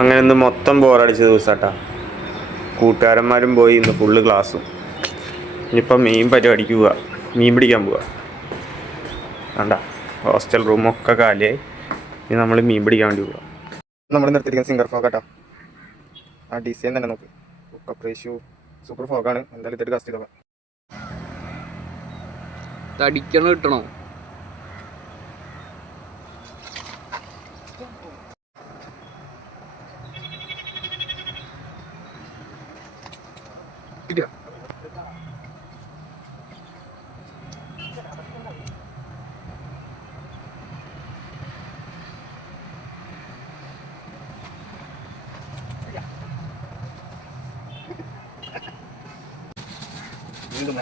അങ്ങനെ ഇന്ന് മൊത്തം ബോറടിച്ച ദിവസാട്ടാ. കൂട്ടുകാരന്മാരും പോയി, ഇന്ന് ഫുള്ള് ക്ലാസ്സും. ഇനിയിപ്പം മീൻ പരിപാടിക്ക് പോവുക, മീൻ പിടിക്കാൻ പോവുക. വേണ്ട, ഹോസ്റ്റൽ റൂമൊക്കെ കാലിയായി. ഇനി നമ്മൾ മീൻ പിടിക്കാൻ വേണ്ടി പോവുക. നമ്മൾ നിർത്തിയിരിക്കുന്ന സിംഗർ ഫോക്കാട്ടാ. ആ ഡിസൈൻ തന്നെ നോക്ക്, കപ്രേഷ്യൂ സൂപ്പർ ഫോക്കാണ്. എന്തായാലും ഇതൊരു കാസ്റ്റ് ചെയ്തോക്കാം. തടിക്കണ കിട്ടണോ? വീണ്ടും